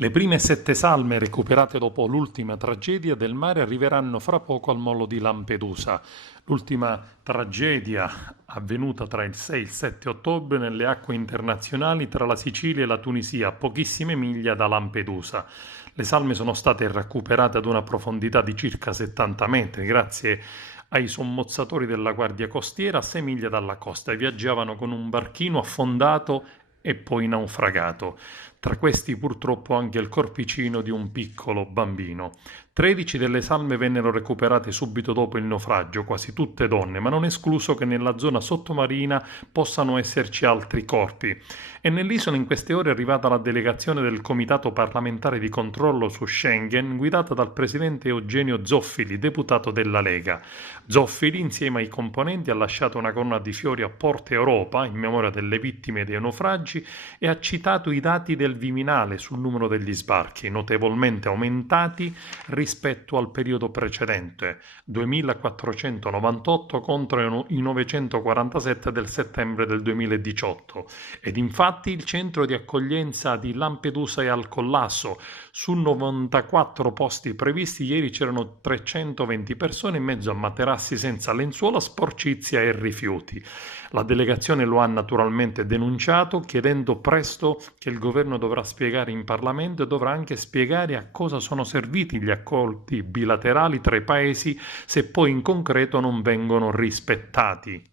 Le prime 7 salme recuperate dopo l'ultima tragedia del mare arriveranno fra poco al molo di Lampedusa. L'ultima tragedia avvenuta tra il 6 e il 7 ottobre nelle acque internazionali tra la Sicilia e la Tunisia, a pochissime miglia da Lampedusa. Le salme sono state recuperate ad una profondità di circa 70 metri grazie ai sommozzatori della Guardia Costiera a 6 miglia dalla costa e viaggiavano con un barchino affondato e poi naufragato. Tra questi purtroppo anche il corpicino di un piccolo bambino. 13 delle salme vennero recuperate subito dopo il naufragio, quasi tutte donne, ma non è escluso che nella zona sottomarina possano esserci altri corpi. E nell'isola in queste ore è arrivata la delegazione del Comitato parlamentare di controllo su Schengen, guidata dal presidente Eugenio Zoffili, deputato della Lega. Zoffili, insieme ai componenti, ha lasciato una corona di fiori a Porta Europa in memoria delle vittime dei naufragi e ha citato i dati del Viminale sul numero degli sbarchi, notevolmente aumentati rispetto al periodo precedente, 2.498 contro i 947 del settembre del 2018. Ed infatti il centro di accoglienza di Lampedusa è al collasso. Su 94 posti previsti, ieri c'erano 320 persone in mezzo a materassi senza lenzuola, sporcizia e rifiuti. La delegazione lo ha naturalmente denunciato, chiedendo presto che il governo dovrà spiegare in Parlamento e dovrà anche spiegare a cosa sono serviti gli accordi bilaterali tra i paesi se poi in concreto non vengono rispettati.